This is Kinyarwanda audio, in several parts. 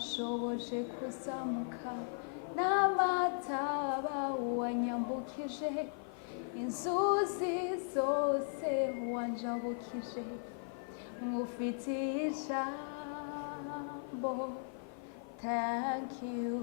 washoboje kuzamuka n'amataba wanyambukije inzuzi zose wanjabukije ngufitiye ijambo thank you.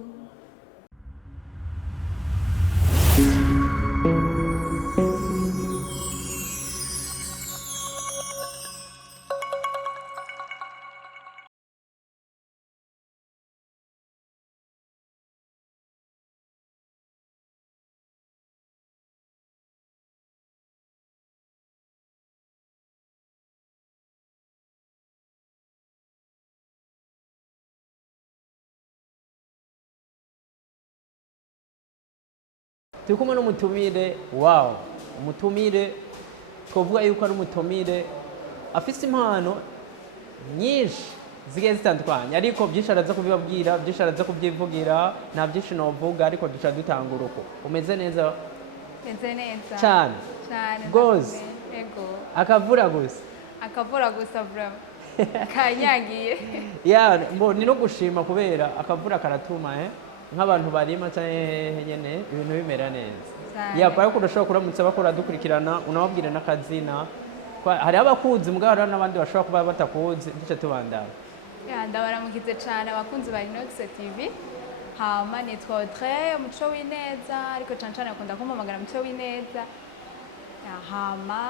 turi kumwe n'umutumire wow umutumire twavuga yuko ari umutumire afise impano nyinshi zigiye zitandukanye ariko byinshi araza kubibabwira byinshi araza kubyivugira nta byinshi novuga ariko duca dutanga uruko umeze neza cyane gose akavura gusa vraiment kanyagiye ya ni no gushima kubera akavura karatuma nk'abantu barima cyane nyene ibintu bimera neza yapa yo kurashobora kuramutsa bakora dukurikirana unababwira n'akazina hari abakunzi mugabo hari n'abandi bashobora kuba batakuzi ndice tubandana ndabaramukize cyane abakunzi ba Inox TV hama nitwa Audrey umuco w'ineza ariko cyane akunda kumpamagara umuco w'ineza hama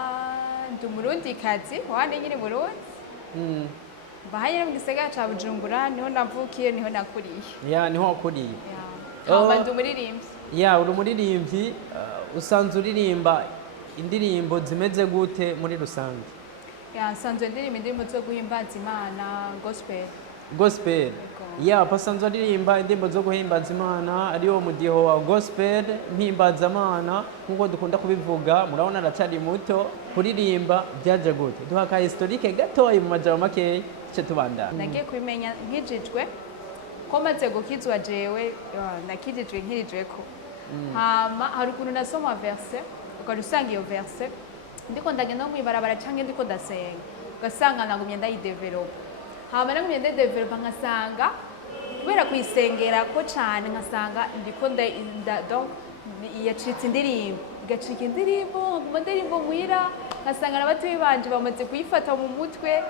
ndi umurundi kazi wandi nyine Burundi bahanye mu gisagara ca Bujumbura niho navukiye niho nakuriye niho wakuriye hama ndi umuririmbyi uri umuririmbyi usanzwe uririmba indirimbo zimeze gute muri rusange nsanzwe ndirimba indirimbo zo guhimbaza Imana gospel pasanzwe aririmba indirimbo zo guhimbaza Imana ariwo mudiho wa gospel mpimbazamana nk'uko dukunda kubivuga murabona aracari muto kuririmba byaje gute duha ka historique gatoyi mu majambo makeyi cyo tubandana nagiye kubimenya nkijijwe ko maze gukizwa jewe nakijijwe nkirijweko hama hari ukuntu nasoma verse ukarusanga iyo verse ndiko ndagenda mwibarabara canke ndiko ndasenga ugasanga nagumye ndayidevelopa hama nagumye ndayidevelopa nkasanga kubera kuyisengera ko cane nkasanga ndiko donc yacitse indirimbo igacika indirimbo nguma ndirimbo mwira nkasanga n'abatuye banje bamaze kuyifata mu mutwe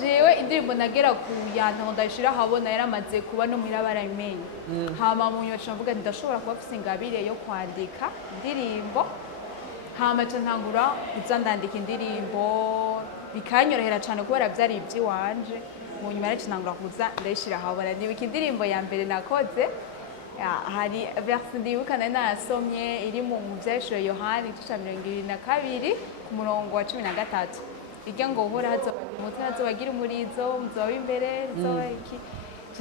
jewe indirimbo nagera kuyanta ngo ndashira habona yaramaze kuba no mwira barayimenye hama mu nyuma ndavuga ndashobora kuba afise ingabire yo kwandika indirimbo hama ntangura kuza ndandika indirimbo bikanyorohera cyane kubera byari iby'iwanje mu nyuma rero ntangura kuza ndayishira habona ndibika indirimbo ya mbere nakoze hari verse ndibuka nari narasomye iri mu byashiro Yohani 22 ku murongo wa 13 irya ngo uhora umutima azobagira umurizo muzoba imbere zoba iki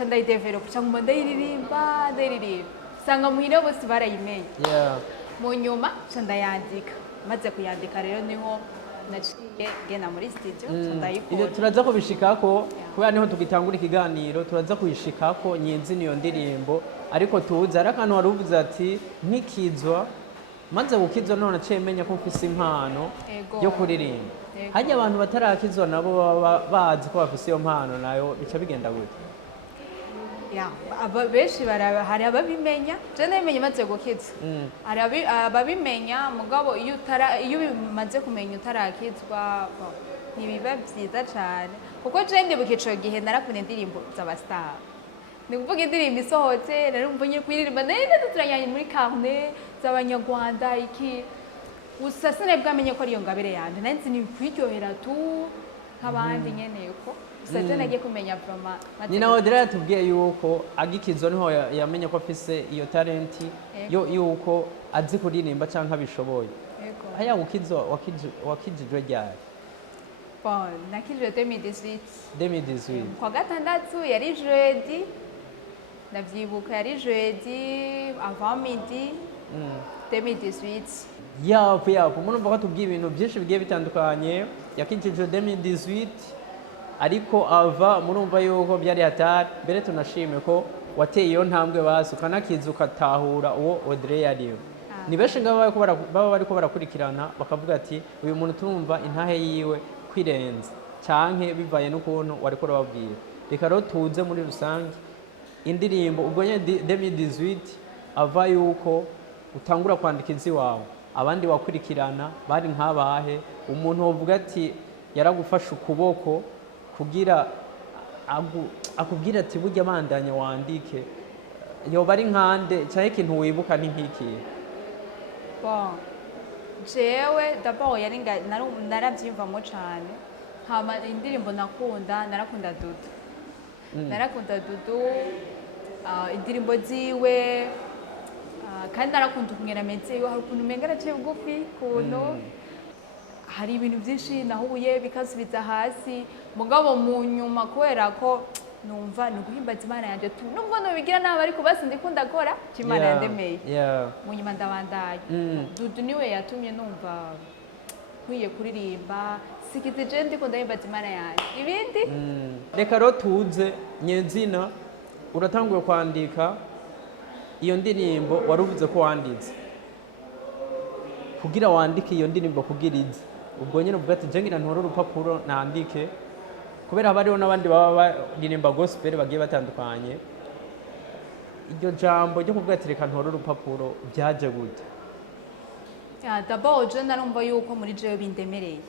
ndayidevelopa cyangwa ndayiririmba sanga muhira bose barayimenye mu nyuma ndayandika maze kuyandika rero niho naciye gena muri studio ndayikora turaza kubishikako kubera niho tugitangura ikiganiro turaza kuyishikako nyenzi niyo ndirimbo ariko tuza ari akantu wari uvuze ati nkikizwa maze gukizwa none naciye menya ko mfise impano yo kuririmba hajya abantu batarakizwa nabo bazi ko bafise iyo mpano nayo bica bigenda gute benshi hari ababimenya je namenye maze gukizwa hari ababimenya mugabo iyo bimaze kumenya utarakizwa ntibiba byiza cyane kuko je ndibuka ico gihe narakunda indirimbo z'abastar ni kuvuga indirimbo isohotse narumva nyine kuririmba neza turanyanye muri canke z'abanyarwanda iki gusa sinabwamenye ko ariyo ngabire yanje nanzi ni kwiryohera tu nk'abandi nyene uko Sate nagiye kumenya vraiment. Nina Audrey yatubwiye yuko agikizwa niho yamenye ko afise iyo talenti yuko azi kuririmba canke abishoboye. Haya gukizwa wakijijwe ryari? Bon, nakijwe 2018. 2018. Kwa gatandatu yari jeudi. Ndavyibuka yari jeudi avant midi. 2018. Yapo murumva ko tubwiye ibintu byinshi bigiye bitandukanye yakijijwe 2018 ariko ava murumva yuko byari hatari mbere tunashime ko wateye iyo ntambwe basi ukanakiza ukatahura uwo Audrey yariyo ni benshi ngabo baba bariko barakurikirana bakavuga ati uyu muntu turumva intahe yiwe kwirenza canke bivaye n'ukuntu wariko urababwira reka rero tuze muri rusange indirimbo ubwo nyine 2018 ava yuko utangura kwandika iziwawe abandi wakurikirana bari nk'abahe umuntu wovuga ati yaragufasha ukuboko kugira akubwira ati burya bandanya wandike yoba ari nkande cyangwa ikintu wibuka ni nk'iki? Bon, jewe d'abord narabyiyumvamo cyane, hama indirimbo narakunda Dudu. Narakunda Dudu, indirimbo ziwe, kandi narakunda ukuntu ameze, hari ukuntu umenga araciye bugufi, ukuntu hari ibintu byinshi nahuye bikasubiza hasi, mugabo mu nyuma kubera ko numva ni uguhimbaza Imana yanjye tu nubwo nubigira nabi ariko basi ndikunda akora Imana yandemeye. Mu nyuma ndabandanya. Dudu niwe yatumye numva nkwiye kuririmba, sikize je ndiko ndahimbaza Imana yanjye. Ibindi reka rero tuze nyezina uratanguye kwandika iyo ndirimbo waruvuze ko wanditse kugira wandike iyo ndirimbo kugira ize ubwo nyine uvuga ati jengira ntore urupapuro nandike kubera haba hariho n'abandi baba baririmba gospel bagiye batandukanye. Iryo jambo ryo kuvuga ati reka ntore urupapuro byaje gute? D'abord je narumva yuko muri jewe bindemereye,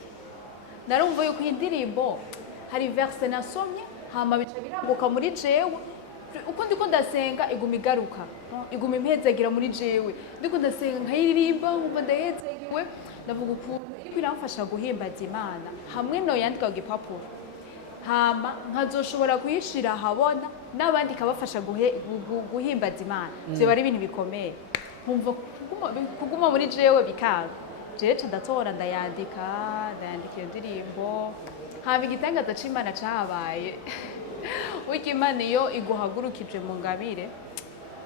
narumva yuko iyi ndirimbo hari verse nasomye hama bica birambuka muri jewe, uko ndiko ndasenga iguma igaruka, iguma impezagira muri jewe, ndiko ndasenga nkayiririmba nkumva ndahezagiwe, ndavuga ukuntu iriko iramfasha guhimbaza Imana hamwe no yandika ku gipapuro, hama nkazoshobora kuyishira ahabona n'abandi ikabafasha guhimbaza Imana. Vyo bari ibintu bikomeye, nkumva kuguma muri jewe bikanga, jewe ndatora ndayandika iyo ndirimbo, hama igitangaza c'Imana cabaye. Burya Imana iyo iguhagurukije mu ngabire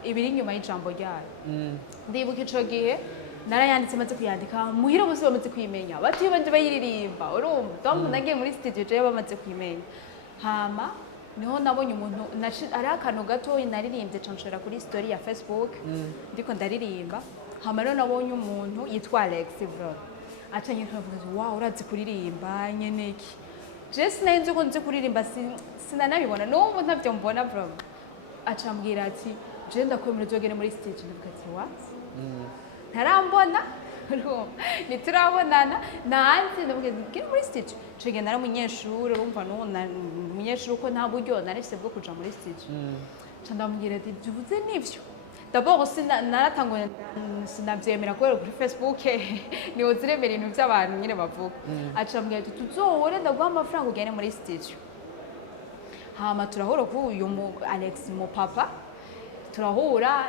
ibiri inyuma y'ijambo ryayo. Ndibuka ico gihe narayanditse maze kuyandika muhira bose bamaze kuyimenya batiyo banje bayiririmba, urumva donc nagiye muri studio jewe bamaze kuyimenya, hama niho nabonye umuntu ari akantu gato naririmbye canshora kuri story ya Facebook ndiko ndaririmba, hama rero nabonye umuntu yitwa Alex bro acanye avuga ati wow urazi kuririmba nyene iki, je sinenze ko nzi kuririmba sinanabibona n'ubu ntavyo mbona bro, acambwira ati je ndakwemera uzogere muri stage, ndavuga ati what ntarambona ntiturabonana nanze ndavuga ngira muri stage cege nari umunyeshuri urumva umunyeshuri uko nta buryo narifise bwo kuja muri stage ca ndamubwira ati bivuze nivyo d'abord naratanguye sinavyemera kubera kuri Facebook niho ziremera ibintu vy'abantu nyine bavuga, acambwira ati tuzohore ndaguha amafaranga ugende muri stage, hama turahura ku uyu Alex mu papa turahura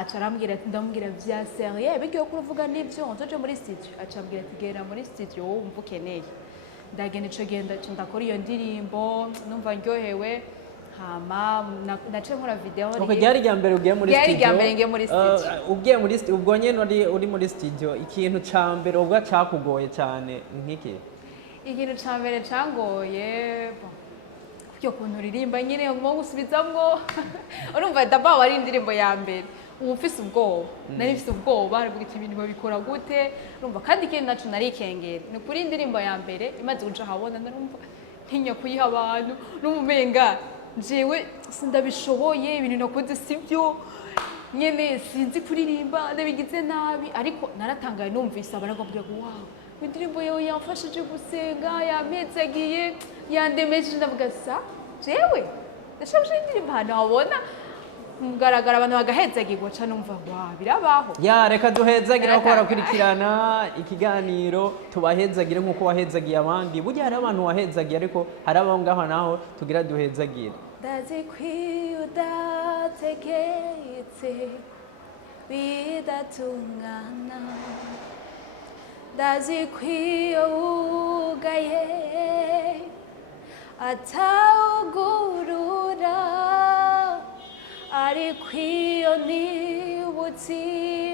acarambwira ati ndamubwira vya sérieux bigiye kuvuga nivyo nzoje muri studio, acambwira ati gera muri studio wumva ukeneye, ndagenda ico genda ndakora iyo ndirimbo numva ndyohewe, hama nace nkora video ryari rya mbere ugiye muri studio? Ryari rya mbere ngiye muri studio. Ugiye muri studio ubwo nyene uri muri studio, ikintu ca mbere ubwo cakugoye cyane nk'iki? Ikintu ca mbere cangoye yo kuntu uririmba nyine ngo gusubizamwo urumva d'abord wari indirimbo ya mbere umufise ubwoba, nari mfise ubwoba aravuga iti ibintu babikora gute, urumva kandi ikintu naco narikengera ni kuri indirimbo ya mbere imaze kuja habona narumva ntinya kuyiha abantu n'umumenga jewe sindabishoboye ibintu nakoze sivyo nyene sinzi kuririmba ndabigize nabi, ariko naratangaye numvise abantu bavuga ngo wow indirimbo yawe yamfashije gusenga yampezagiye yandemeje, ndavuga sa jewe ndashobora indirimbo ahantu habona mugaragara abantu bagahezagirwa ca numva wa birabaho. Reka duhezagira ko barakurikirana ikiganiro tubahezagire nk'uko wahezagiye abandi, burya hari abantu wahezagiye ariko hari abo ngaho naho tugira duhezagire. Ndazi kwiyudategetse bidatungana, ndazi kwiyugaye atawugurura, ariko iyo nibutse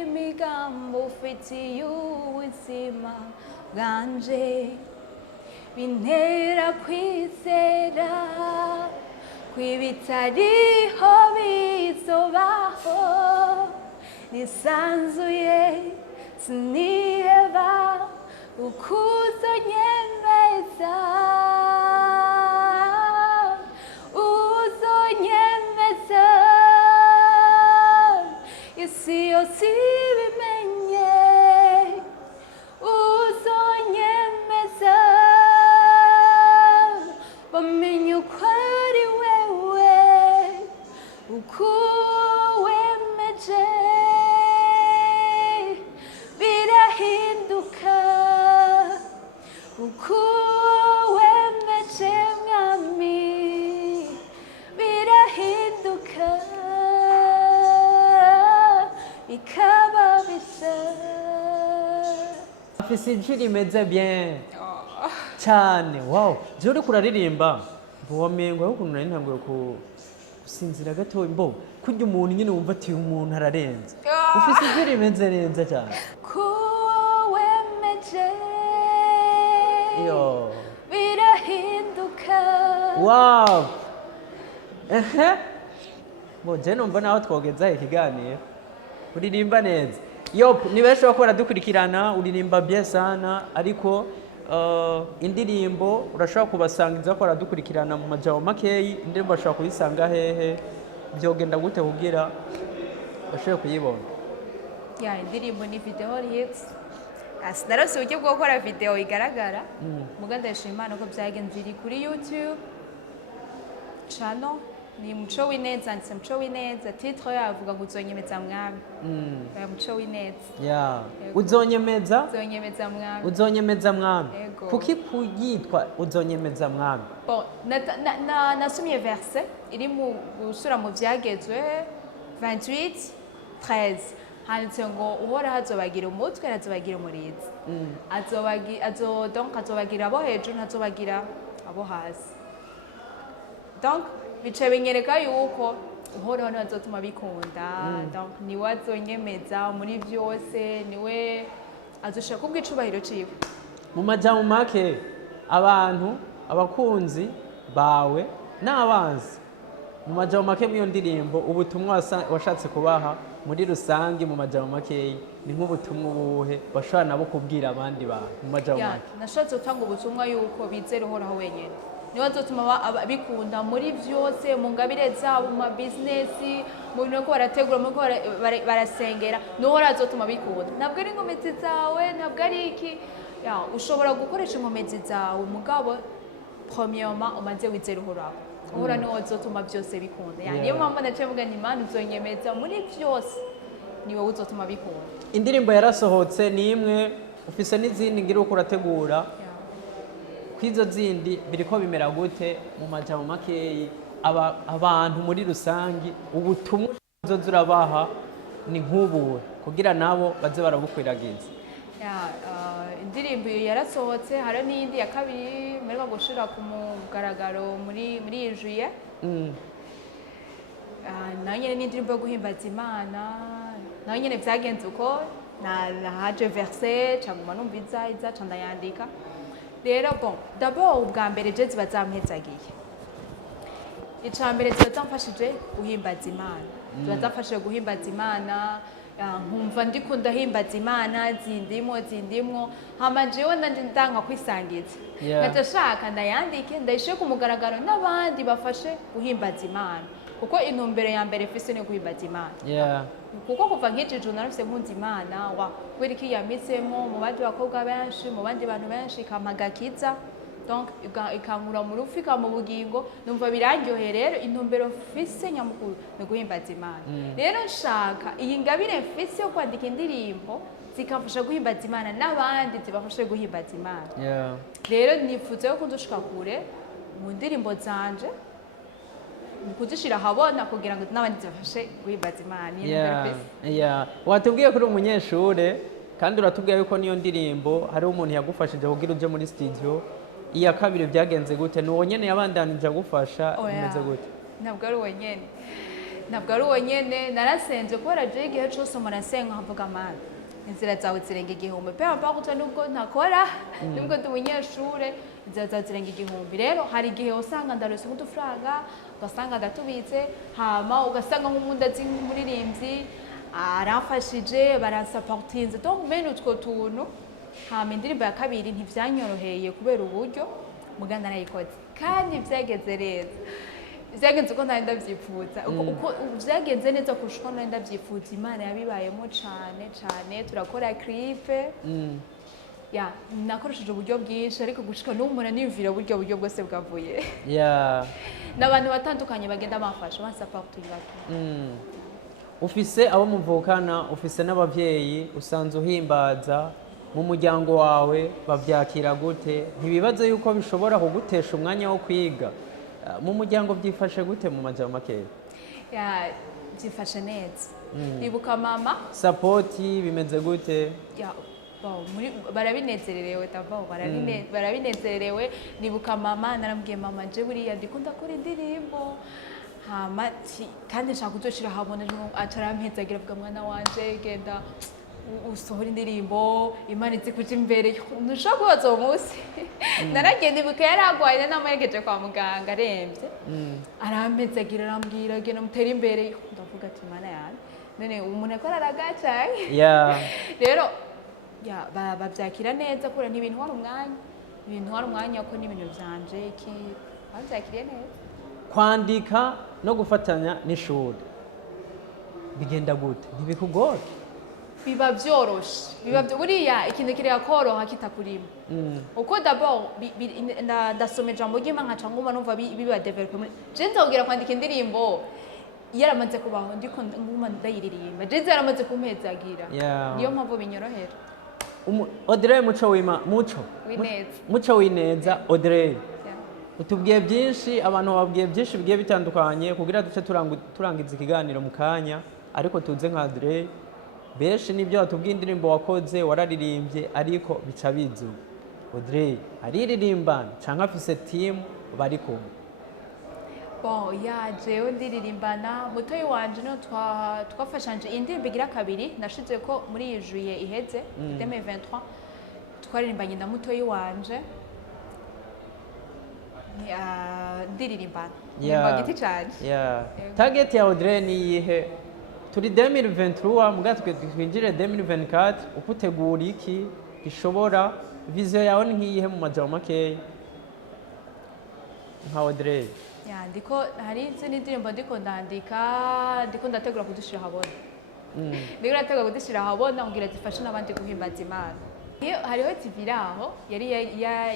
imigambi ufitiye ubuzima bwanje bintera kwizera kw'ibitariho bizobaho, nisanzuye siniheba ukuzonyemeza uzonyemeza afise ijwi rimeze bien cyane. Wow, je uri kuraririmba mbomengo aho ukuntu nari ntanguye gusinzira gato mbo kurya umuntu nyine wumva ati umuntu ararenze. Ufise ijwi rimeze neza cyane. Yo. Birahinduka. Wow. Bo je numva naho twogeza ikiganiro. Uririmba neza. Yo, ni benshi bakora dukurikirana, uririmba bien sana ariko indirimbo urashobora kubasangiza ko dukurikirana mu majambo makeyi, indirimbo bashobora kuyisanga hehe, byogenda gute kugira bashobora kuyibona? Ya, indirimbo ni video hits. Narose uburyo bwo gukora video igaragara. Muga ndashima Imana ko byagenze iri kuri YouTube channel ni Muco Wineza, ndetse Muco Wineza, titre yavuga ngo uzonyemeza mwami. Muco Wineza. Yeah. Uzonyemeza? Uzonyemeza mwami. Uzonyemeza mwami. Kuki kuyitwa uzonyemeza mwami? Bon, nasomye verset iri mu gusura mu byagezwe 28:13. handitse ngo uhora hazobagira umutwe hazobagira umurizi. Azobagira abo hejuru ntazobagira abo hasi. Donc bice binyereka yuko uhoraho niwe azotuma bikunda. Donc niwe azonyemeza muri byose, niwe azoshaka kubw'icubahiro ciwe. Mu majambo make abantu abakunzi bawe n'abanzi mu majambo make mu ndirimbo ubutumwa washatse kubaha muri rusange mu majambo makeyi ni nk'ubutumwa ubuhe bashobora nabo kubwira abandi bantu mu majambo make? Nashatse gutanga ubutumwa yuko bizera uhoraho wenyine niwe azotuma bikunda muri byose, mu ngabire zabo, mu bizinesi, mu bintu ko barategura, mu ko barasengera, n'uhoraho azotuma bikunda. Ntabwo ari inkomezi zawe, ntabwo ari iki, ushobora gukoresha inkomezi zawe mugabo premièrement umaze wizera uhoraho. Uhora niwe azotuma byose bikunda. Niyo mpamvu naciye mvuga nti Imana uzonyemeza muri byose, niwe uzotuma bikunda. Indirimbo yarasohotse ni imwe, ufise n'izindi ngira uko urategura. Kwizo zindi biriko bimera gute mu majambo makeyi abantu muri rusangi ubutumwa zurabaha ni nk'ubu kugira nabo baze barabukwiragiza? Indirimbo yarasohotse, hari n'indi ya kabiri mperwa gushira ku mugaragaro muri juillet. Nayo nyene n'indirimbo yo guhimbaza Imana, nayo nyene vyagenze uko haje verset canguma numva iza ca ndayandika. Rero bon, d'abord ubwa mbere je ziba zampezagiye. Ica mbere ziba zamfashije guhimbaza Imana. Ziba zamfashije guhimbaza Imana, nkumva ndiko ndahimbaza Imana, zindimwo hama jewe nanje ndanga kwisangiza. Ndashaka ndayandike ndayishe ku mugaragaro n'abandi bafashe guhimbaza Imana, kuko intumbero ya mbere fise ni guhimbaza Imana. Kuko kuva nk'ijiju narafise nkunze Imana kubera iki yamisemo mu bandi bakobwa benshi, mu bandi bantu benshi, ikamagakiza, donc ikankura mu rufi mu bugingo, numva biraryoheye. Rero intumbero mfise nyamukuru ni guhimbaza Imana. Rero nshaka iyi ngabire mfise yo kwandika indirimbo zikamfasha guhimbaza Imana n'abandi zibafashe guhimbaza Imana. Rero nifuza ko nzoshika kure mu ndirimbo zanje kuzishira habona kugira ngo n'abandi zibafashe guhimbaza Imana. Watubwiye kuri umunyeshure kandi uratubwiye yuko niyo ndirimbo hari umuntu yagufashije kugira uje muri studio. Iya kabiri byagenze gute? Ni wonyene yabandanije agufasha imeze gute? Ntabwo ari wonyene, narasenze kubera je igihe cyose murasenga nkavuga Mana inzira zawe zirenga igihumbi, pe mpaka nubwo ntakora nubwo ndi umunyeshure inzira zawe zirenga igihumbi. Rero hari igihe usanga ndarose nk'udufaranga, ugasanga ndatubitse, hama ugasanga nk'umuntu azi nk'umuririmbyi aramfashije baransaportinze, donc mene utwo tuntu. Hama indirimbo ya kabiri ntivyanyoroheye kubera uburyo muga narayikoze kandi vyagenze neza, vyagenze uko nari ndavyifuza, uko vyagenze neza kurusha uko nari ndavyifuza. Imana yabibayemo cane, turakora clip, nakoresheje uburyo bwinshi ariko gushika n'umuntu niyumvira uburyo bwose bwavuye. N'abantu batandukanye bagenda bamfasha bansaportinga. Ufise abo muvukana, ufise n'abavyeyi, usanzwe uhimbaza mu muryango wawe bavyakira gute? Ntibibaze yuko bishobora kugutesha umwanya wo kwiga? Mu muryango byifashe gute mu majambo makeya? Byifashe neza. Ibuka mama. Support bimeze gute? barabinezererewe d'abord barabinezererewe nibuka mama narambwiye mama je buriya ndiko ndakora indirimbo hama kandi nshaka kuzoshira habona acarampezagira avuga mwana wanje genda usohora indirimbo Imana izi kuja imbere ntushobora kubaza uwo munsi naragiye ndibuka yaragwaye namuherekeje kwa muganga aremvye arampezagira arambwira genda mutera imbere ndavuga ati Imana yanjye none umuntu akora aragacaye rero bavyakira neza kure n'ibintu wari umwanya ko n'ibintu vyanje iki bavyakiriye neza. Kwandika no gufatanya n'ishuri bigenda gute ntibikugora? Biba vyoroshe buriya ikintu kiriya koroha kitakurima uko d'abord ndasoma ijambo ry'Imana nkaca nguma numva biba development je nzogera kwandika indirimbo yaramaze kubaho ndiko nguma ndayiririmba je yaramaze kumpezagira niyo mpamvu binyorohera. Audrey muco wineza Audrey utubwiye byinshi abantu babwiye byinshi bigiye bitandukanye kugira duce turangiza ikiganiro mu kanya ariko tuze nka Audrey benshi nibyo watubwiye indirimbo wakoze wararirimbye ariko bica bizu Audrey aririmbana canke afise team bari kumwe? Jewe ndiririmbana mutoyi wanje no twafashanje indirimbo igira kabiri nashize ko muri iyi juillet iheze 2023 twaririmbanye na mutoyi wanje ndiririmbana nimba giti canje. Target ya Audrey ni iyihe? Turi 2023 muga twinjire 2024 ukutegura iki gishobora vision yawe ni nkiyihe mu majambo makeya nka Audrey? Ndiko hari izindi ndirimbo ndiko ndandika ndiko ndategura kudushyira habona ndiko ndategura kudushyira habona ngira zifashe n'abandi guhimbaza Imana. Hariho TV iraho yari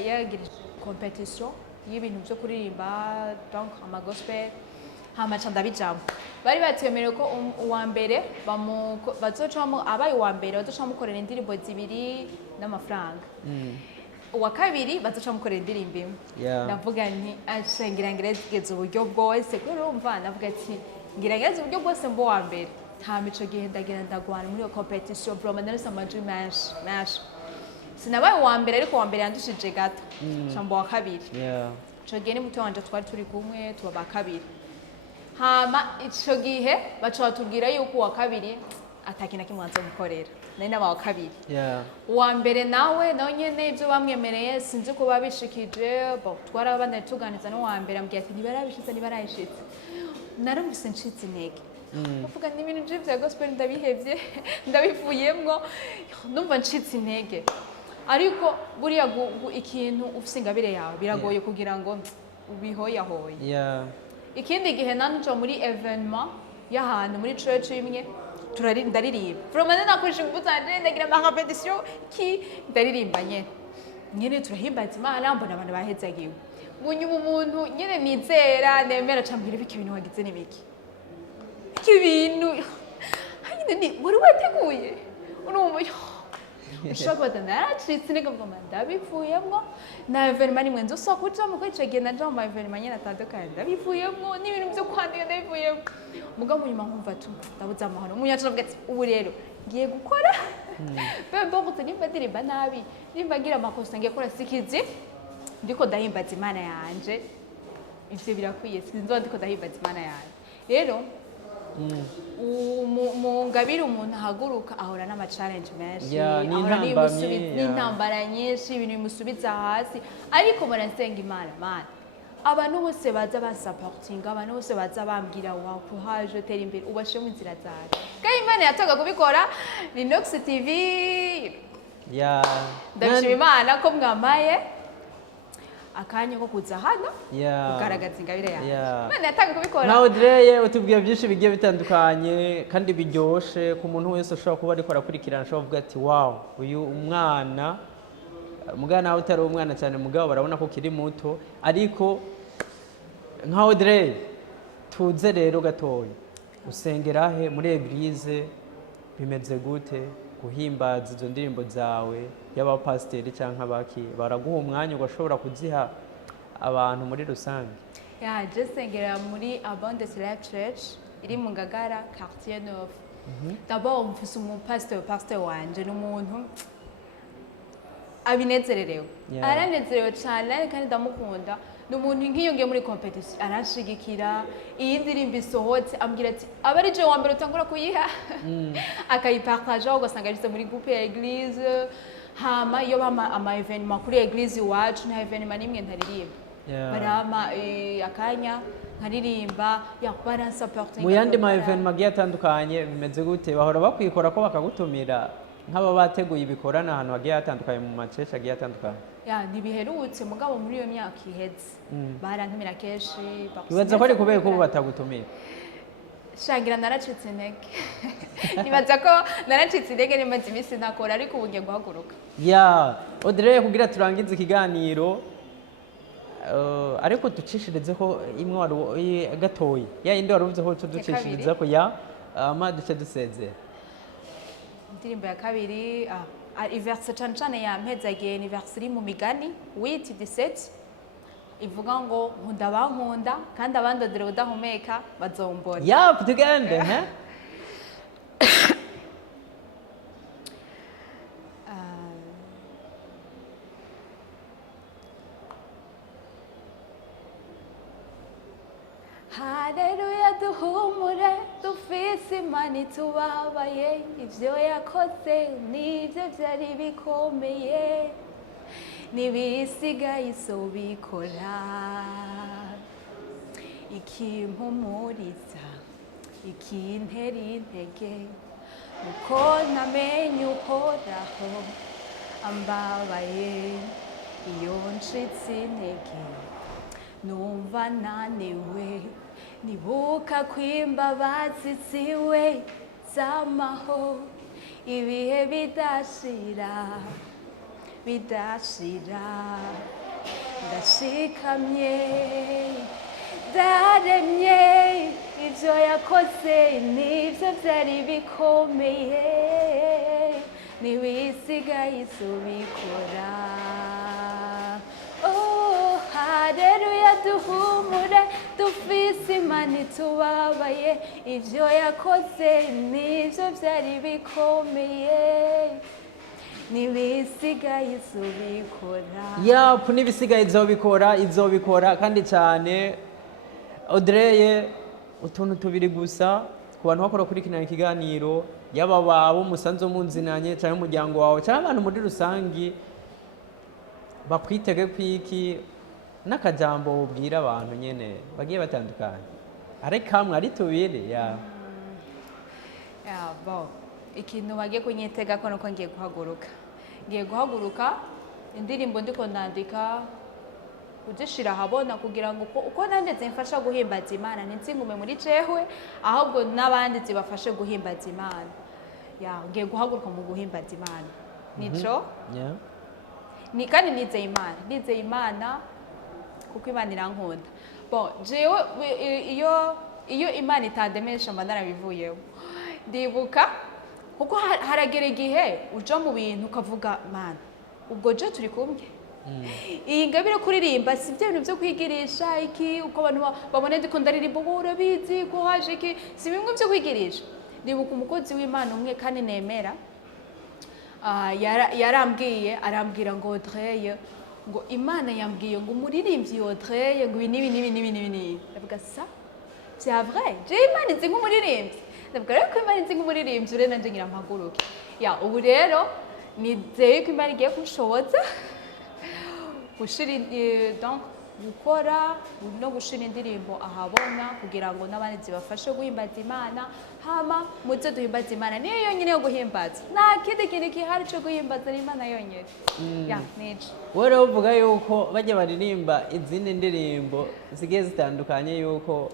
yagira competition y'ibintu byo kuririmba donc ama gospel hamaca ndabijamo bari batwemereye ko uwa mbere bazocamo abaye uwa mbere bazocamukorera indirimbo zibiri n'amafaranga uwa kabiri bazoca mukorera indirimbo imwe. Navuga nti ngira ngerageze uburyo bwose kubera urumva navuga ati ngira ngerageze uburyo bwose mbo wa mbere nta mico gihe ndagenda ndagwana muri iyo competition vraiment narose amajwi menshi sinabaye uwa mbere ariko uwa mbere yandushije gato cambo wa kabiri ico gihe ni muto wanje twari turi kumwe tuba ba kabiri hama ico gihe baca batubwira yuko uwa kabiri atakina kimwe azomukorera nari naba wa kabiri uwa mbere nawe nyene ivyo bamwemereye sinzi ko babishikije twarabandanye tuganiza n'uwa mbere ambwiye ati ntibarayishitse narumvise ncitse intege uvuga ni ibintu vya gospel ndabihevye ndabivuyemwo numva ncitse intege ariko buriya ikintu ufise ingabire yawe biragoye kugira ngo ubihoyahoye. Ikindi gihe nanje muri evenement y'ahantu muri church imwe ndaririmba vraiment nakoresha ingufu zanje ndagira ama competition ndaririmba nyene turahimbaza Imana mbona abantu bahezagiwe munyuma umuntu nyene nizera nemera cambwira ibiki bintu wagize n'ibiki ibintu nyene wari wateguye urumva ushobora naracitse nigomba ndabivuyemwo na evenement nimwe nzosohoka kujamo ko ico gihe naje mu evenement nyene atandukanye ndabivuyemwo n'ibintu byo kwandika ndabivuyemwo mugabo munyuma nkumva ndabuza amahano munyacu navuga ati ubu rero ngiye gukora bembo nimba ndirimba nabi nimba ngira amakosa ngiye kora sikizi ndiko ndahimbaza Imana yanje ivyo birakwiye sinzo ndiko ndahimbaza Imana yanje rero mu ngabire umuntu ahaguruka ahora n'ama challenge menshi ahora n'intambara nyinshi ibintu bimusubiza hasi ariko murasenga Imana abantu bose baza basupportinga abantu bose baza bambwira wa courage tera imbere ubashe mu nzira zawe kandi Imana yatoga kubikora Linux TV ndashima Imana ko mwamaye akanya ko kuza hano ugaragaza ingabire yawe Imana yatanga kubikora. Na Audrey utubwiye byinshi bigiye bitandukanye kandi biryoshe ku muntu wese ushobora kuba ariko arakurikirana ashobora kuvuga ati wow uyu umwana nawe utari umwana cyane mugabo barabona ko kiri muto ariko nka Audrey tuze rero gatoya usengera he muri eglise bimeze gute guhimbaza izo ndirimbo zawe y'abapasiteri cyangwa abaki baraguha umwanya ugashobora kuziha abantu muri rusange? Je sengera muri Abundance Life Church iri mu Ngagara quartier 9. D'abord mfise pasteur wanje n'umuntu abinezererewe Yeah. aranezerewe cyane kandi ndamukunda ni umuntu nk'iyo ngiye muri competition aranshigikira iyi ndirimbo isohotse ambwira ati aba ari je wa mbere utangura kuyiha akayipartage ugasanga yashyize muri groupe ya eglise hama iyo bama ama evenement kuri eglise iwacu nta evenement n'imwe ntaririmba barama akanya nkaririmba baransupport mu yandi ma evenement agiye atandukanye bimeze gute bahora bakwikora ko bakagutumira nk'aba bateguye ibikorana ahantu hagiye hatandukanye mu macece agiye atandukanye ntibiherutse mugabo muri iyo myaka iheze barantumira kenshi bibaza ko ari kubera ko batagutumira shangira naracitse intege nibaza ko naracitse intege nimaze iminsi ntakora ariko ubu ngiye guhaguruka Audrey kugira turangize ikiganiro ariko ducishirizeho imwe wari gatoyi yindi wari uvuze ko ducishiriza ko duce dusezera indirimbo ya kabiri iverse cyane cyane yampezagiye ni verse iri mu migani 8:17 ivuga ngo nkunda bankunda kandi abandodere udahumeka bazombona tugende Haleluya duhumure dufise Imana itubabaye ivyo yakoze nivyo vyari bikomeye nibisigaye isobikora ikimpumuriza ikintera intege nuko namenye uhoraho ambabaye iyo nshitse intege numva naniwe nibuka kw'imbabazi ziwe zamaho ibihe bidashira ndashikamye ndaremye ivyo yakoze nivyo vyari bikomeye niwisigaye isubikora Haleluya duhumure dufise Imana itubabaye ivyo yakoze nivyo vyari bikomeye nibisigaye izobikora n'ibisigaye izobikora kandi cyane Audrey utuntu tubiri gusa ku bantu bakora kurikirana ikiganiro yaba babo musanze munzinanye cyangwa umuryango wawe cyangwa abantu muri rusangi bakwitege kwiki n'akajambo ubwira abantu nyene bagiye batandukanye ariko kamwe ari tubiri ikintu bagiye kunyitega ko nuko ngiye guhaguruka indirimbo ndiko ndandika kuzishira ahabona kugira ngo uko nanjye zimfasha guhimbaza Imana ntinsingume muri cewe ahubwo n'abandi zibafashe guhimbaza Imana ngiye guhaguruka mu guhimbaza Imana nico ni kandi nizeye Imana kuko Imana irankunda jewe iyo Imana itandemesha mba narabivuyeho ndibuka kuko haragera igihe uja mu bintu ukavuga Mana ubwo je turi kumwe iyi ngabire kuririmba si byo bintu byo kwigirisha iki uko abantu babone ndiko ndaririmba urabizi ko haje iki si bimwe byo kwigirisha ndibuka umukozi w'Imana umwe kandi nemera arambwira ngo Audrey ngo Imana yambwiye ngo umuririmbyi Audrey ngo ibi ndavuga ça c'est vrai je Imana nzi nk'umuririmbyi ndavuga rero ko Imana nzi nk'umuririmbyi urena nje ngira mpaguruke ubu rero nizeye ko Imana igiye kunshoboza gukora no gushira indirimbo ahabona kugira ngo n'abandi zibafashe guhimbaza Imana hama muze duhimbaza Imana niyo yonyine yo guhimbaza nta kindi kintu kihari cyo guhimbaza Imana yonyine nico wowe uvuga yuko bajya baririmba izindi ndirimbo zigiye zitandukanye yuko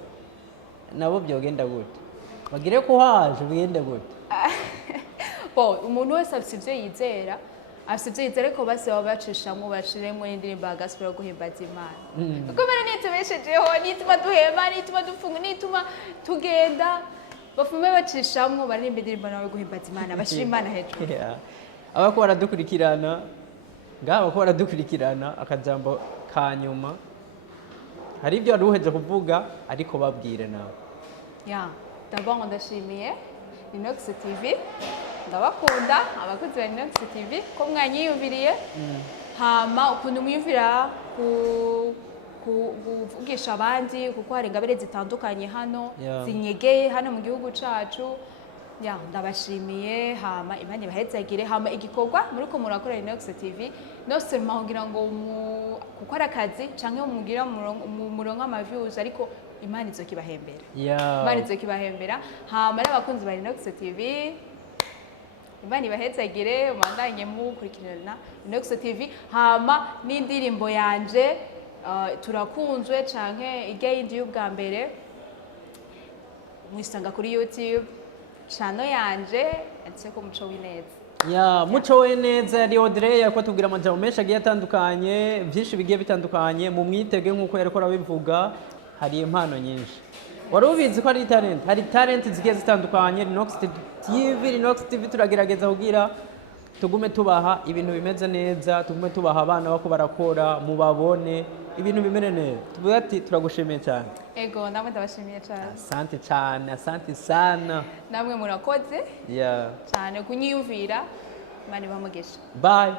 nabo byogenda gute bagire ko haje bigende gute umuntu wese afite ibyo yizera ariko base baba bacishamwo bashiremo indirimbo ya gospel yo guhimbaza Imana kuko mbere nitubeshejeho nituma duhema nituma dufunga nituma tugenda bafume bacishamwo baririmba indirimbo nawe guhimbaza Imana bashira Imana hejuru abako baradukurikirana akajambo ka nyuma hari ibyo wari uheje kuvuga ariko babwire nawe d'abord ndashimiye Inox TV ndabakunda abakozi ba Inox TV ko mwanyiyumviriye hama ukuntu mwiyumvira kuvugisha abandi kuko hari ingabire zitandukanye hano zinyegeye hano mu gihugu cacu ndabashimiye hama Imana ibahezagire hama igikorwa muriko murakora Inox TV nose kugira ngo gukora akazi canke mugira muronka ama views ariko Imana izokibahembera Imana izokibahembera hama n'abakunzi ba Inox TV Imana ibahezagire umandanye mukurikirana Inox TV hama n'indirimbo yanje turakunzwe canke ijya yindi y'ubwa mbere mwisanga kuri YouTube channel yanje ko muco wineza muco wineza yari Audrey yako tubwira amajambo menshi agiye atandukanye byinshi bigiye bitandukanye mu mwitege nkuko yariko arabivuga hari impano nyinshi wari ubizi ko hari talent zigiye zitandukanye Inox TV turagerageza kugira tugume tubaha ibintu bimeze neza tugume tubaha abana bako barakora mubabone ibintu bimere neza tuvuga ati turagushimiye cyane ego namwe ndabashimiye cyane asante sana namwe murakoze cyane kunyiyumvira Imana ibamugisha bye